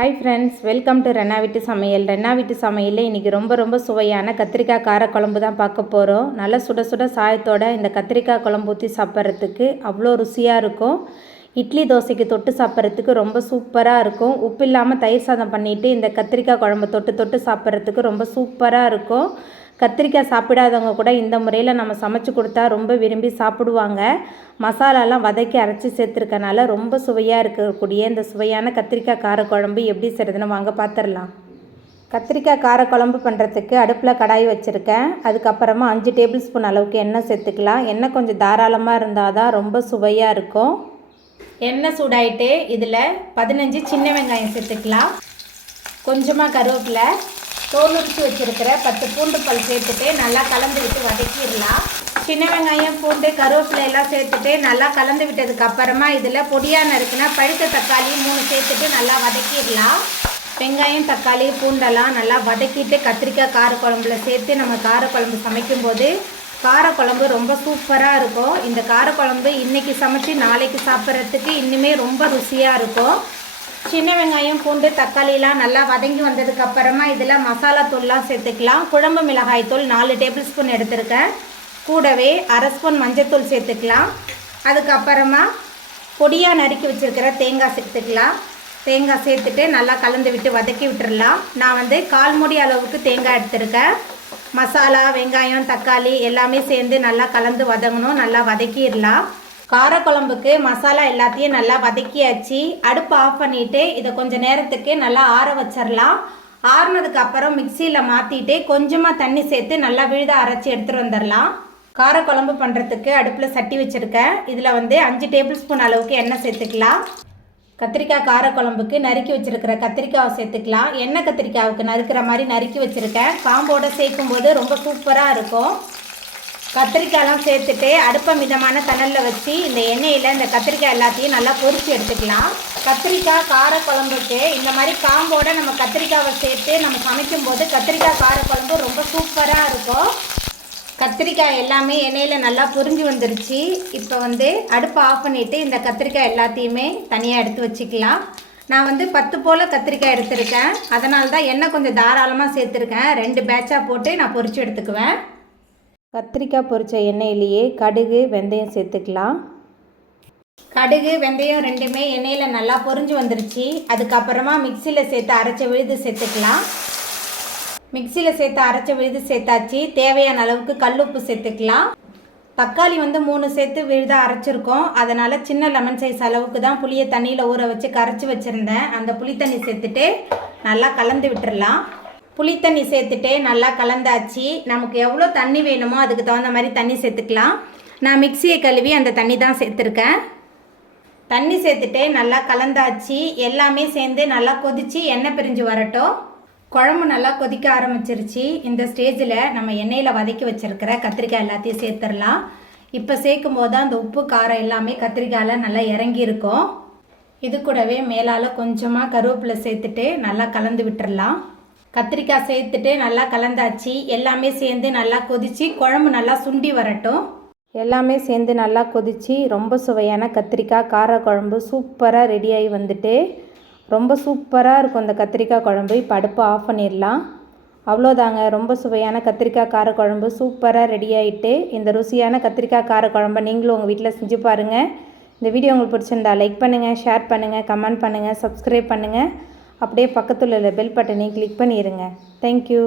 Hi friends welcome to Renna வீட்டு சமையல் ரெண்ணா வீட்டு சமையலில் இன்றைக்கி ரொம்ப ரொம்ப சுவையான கத்திரிக்காய் காரக்குழம்பு தான் பார்க்க போகிறோம் நல்லா சுட சுட சாயத்தோட இந்த கத்திரிக்காய் குழம்பு ஊற்றி சாப்பிட்றதுக்கு அவ்வளோ ருசியாக இருக்கும். இட்லி தோசைக்கு தொட்டு சாப்பிட்றதுக்கு ரொம்ப சூப்பராக இருக்கும். உப்பு இல்லாமல் தயிர் சாதம் பண்ணிவிட்டு இந்த கத்திரிக்காய் குழம்பு தொட்டு தொட்டு சாப்பிட்றதுக்கு ரொம்ப சூப்பராக இருக்கும். கத்திரிக்காய் சாப்பிடாதவங்க கூட இந்த முறையில் நம்ம சமைச்சு கொடுத்தா ரொம்ப விரும்பி சாப்பிடுவாங்க. மசாலாலாம் வதக்கி அரைச்சி சேர்த்துருக்கனால ரொம்ப சுவையாக இருக்கக்கூடிய இந்த சுவையான கத்திரிக்காய் காரக்குழம்பு எப்படி செய்கிறதுன்னு வாங்க பார்த்துடலாம் கத்திரிக்காய் காரக்குழம்பு பண்ணுறதுக்கு அடுப்பில் கடாய் வச்சுருக்கேன். அதுக்கப்புறமா அஞ்சு டேபிள் ஸ்பூன் அளவுக்கு எண்ணெய் சேர்த்துக்கலாம். எண்ணெய் கொஞ்சம் தாராளமாக இருந்தால் தான் ரொம்ப சுவையாக இருக்கும். எண்ணெய் சூடாயிட்டு இதில் பதினஞ்சு சின்ன வெங்காயம் சேர்த்துக்கலாம். கொஞ்சமாக கருவேப்பிலை தோல் உரிச்சு வச்சுருக்கிற பத்து பூண்டு பல் சேர்த்துட்டு நல்லா கலந்து விட்டு வதக்கிடலாம். சின்ன வெங்காயம் பூண்டு கருவேப்பிலை எல்லாம் சேர்த்துட்டு நல்லா கலந்து விட்டதுக்கு அப்புறமா இதில் பொடியான இருக்குன்னா பழுத்த தக்காளி மூணு சேர்த்துட்டு நல்லா வதக்கிடலாம். வெங்காயம் தக்காளி பூண்டெல்லாம் நல்லா வதக்கிட்டு கத்திரிக்காய் காரக்குழம்புல சேர்த்து நம்ம காரக்குழம்பு சமைக்கும்போது காரக்குழம்பு ரொம்ப சூப்பராக இருக்கும். இந்த காரக்குழம்பு இன்றைக்கி சமைச்சு நாளைக்கு சாப்பிட்றதுக்கு இன்னுமே ரொம்ப ருசியாக இருக்கும். சின்ன வெங்காயம் பூண்டு தக்காளிலாம் நல்லா வதங்கி வந்ததுக்கு அப்புறமா இதில் மசாலா தூள்லாம் சேர்த்துக்கலாம். குழம்பு மிளகாய் தூள் நாலு டேபிள் ஸ்பூன் எடுத்திருக்கேன். கூடவே அரை ஸ்பூன் மஞ்சத்தூள் சேர்த்துக்கலாம். அதுக்கப்புறமா பொடியாக நறுக்கி வச்சுருக்கிற தேங்காய் சேர்த்துக்கலாம். தேங்காய் சேர்த்துட்டு நல்லா கலந்து விட்டு வதக்கி விட்டுடலாம் நான் வந்து கால் மூடி அளவுக்கு தேங்காய் எடுத்திருக்கேன். மசாலா வெங்காயம் தக்காளி எல்லாமே சேர்ந்து நல்லா கலந்து வதங்கணும். நல்லா வதக்கிடலாம். காரக்குழம்புக்கு மசாலா எல்லாத்தையும் நல்லா வதக்கியாச்சு. அடுப்பு ஆஃப் பண்ணிவிட்டு இதை கொஞ்சம் நேரத்துக்கு நல்லா ஆற வச்சிடலாம் ஆறுனதுக்கு அப்புறம் மிக்சியில் மாற்றிட்டு கொஞ்சமாக தண்ணி சேர்த்து நல்லா விழுத அரைச்சி எடுத்துகிட்டு வந்துடலாம் காரக்குழம்பு பண்ணுறதுக்கு அடுப்பில் சட்டி வச்சுருக்கேன். இதில் வந்து அஞ்சு டேபிள் ஸ்பூன் அளவுக்கு எண்ணெய் சேர்த்துக்கலாம். கத்திரிக்காய் காரக்குழம்புக்கு நறுக்கி வச்சுருக்கிற கத்திரிக்காவை சேர்த்துக்கலாம். எண்ணெய் கத்திரிக்காவுக்கு நறுக்கிற மாதிரி நறுக்கி வச்சுருக்கேன். காம்போடு சேர்க்கும்போது ரொம்ப சூப்பராக இருக்கும். கத்திரிக்காயெலாம் சேர்த்துட்டு அடுப்பை மிதமான தணலில் வச்சு இந்த எண்ணெயில் இந்த கத்திரிக்காய் எல்லாத்தையும் நல்லா பொரித்து எடுத்துக்கலாம். கத்திரிக்காய் கார குழம்புக்கு இந்த மாதிரி காம்போடு நம்ம கத்திரிக்காவை சேர்த்து நம்ம சமைக்கும்போது கத்திரிக்காய் கார குழம்பு ரொம்ப சூப்பராக இருக்கும். கத்திரிக்காய் எல்லாமே எண்ணெயில் நல்லா பொறிஞ்சு வந்துருச்சு. இப்போ வந்து அடுப்பை ஆஃப் பண்ணிவிட்டு இந்த கத்திரிக்காய் எல்லாத்தையுமே தனியாக எடுத்து வச்சுக்கலாம். நான் வந்து பத்து போல் கத்திரிக்காய் எடுத்திருக்கேன். அதனால தான் எண்ணெய் கொஞ்சம் தாராளமாக சேர்த்துருக்கேன். ரெண்டு பேட்சாக போட்டு நான் பொரித்து எடுத்துக்குவேன். கத்திரிக்காய் பொரித்த எண்ணெயிலேயே கடுகு வெந்தயம் சேர்த்துக்கலாம். கடுகு வெந்தயம் ரெண்டுமே எண்ணெயில் நல்லா பொரிஞ்சு வந்துருச்சு. அதுக்கப்புறமா மிக்சியில் சேர்த்து அரைச்ச விழுது சேர்த்துக்கலாம். மிக்சியில் சேர்த்து அரைச்ச விழுது சேர்த்தாச்சு. தேவையான அளவுக்கு கல்லுப்பு சேர்த்துக்கலாம். தக்காளி வந்து மூணு சேர்த்து விழுதாக அரைச்சிருக்கோம். அதனால் சின்ன லெமன் சைஸ் அளவுக்கு தான் புளியை தண்ணியில் ஊற வச்சு கரைச்சி வச்சுருந்தேன். அந்த புளி தண்ணி சேர்த்துட்டு நல்லா கலந்து விட்டுடலாம் புளி தண்ணி சேர்த்துட்டு நல்லா கலந்தாச்சு. நமக்கு எவ்வளோ தண்ணி வேணுமோ அதுக்கு தகுந்த மாதிரி தண்ணி சேர்த்துக்கலாம். நான் மிக்சியை கழுவி அந்த தண்ணி தான் சேர்த்துருக்கேன். தண்ணி சேர்த்துட்டு நல்லா கலந்தாச்சு. எல்லாமே சேர்ந்து நல்லா கொதித்து எண்ணெய் பிரிஞ்சு வரட்டும். குழம்பு நல்லா கொதிக்க ஆரம்பிச்சிருச்சு. இந்த ஸ்டேஜில் நம்ம எண்ணெயில் வதக்கி வச்சுருக்கிற கத்திரிக்காய் எல்லாத்தையும் சேர்த்துடலாம். இப்போ சேர்க்கும் போது தான் அந்த உப்பு காரம் எல்லாமே கத்திரிக்காயில் நல்லா இறங்கி இருக்கும். இது கூடவே மேலால் கொஞ்சமாக கருவேப்பிலை சேர்த்துட்டு நல்லா கலந்து விட்டுடலாம். கத்திரிக்காய் சேர்த்துட்டு நல்லா கலந்தாச்சு. எல்லாமே சேர்ந்து நல்லா கொதித்து குழம்பு நல்லா சுண்டி வரட்டும். எல்லாமே சேர்ந்து நல்லா கொதித்து ரொம்ப சுவையான கத்திரிக்காய் கார குழம்பு சூப்பராக ரெடியாகி வந்துட்டு ரொம்ப சூப்பராக இருக்கும் இந்த கத்திரிக்காய் குழம்பு. இப்போ அடுப்பு ஆஃப் பண்ணிடலாம். அவ்வளோதாங்க ரொம்ப சுவையான கத்திரிக்காய் கார குழம்பு சூப்பராக ரெடி ஆகிட்டு இந்த ருசியான கத்திரிக்காய் கார குழம்பை நீங்களும் உங்கள் வீட்டில் செஞ்சு பாருங்கள் இந்த வீடியோ உங்களுக்கு பிடிச்சிருந்தா லைக் பண்ணுங்கள் ஷேர் பண்ணுங்கள் கமெண்ட் பண்ணுங்கள் சப்ஸ்கிரைப் பண்ணுங்கள் அப்படியே பக்கத்தில் உள்ள பெல் பட்டனையும் கிளிக் பண்ணிடுங்க தேங்க்யூ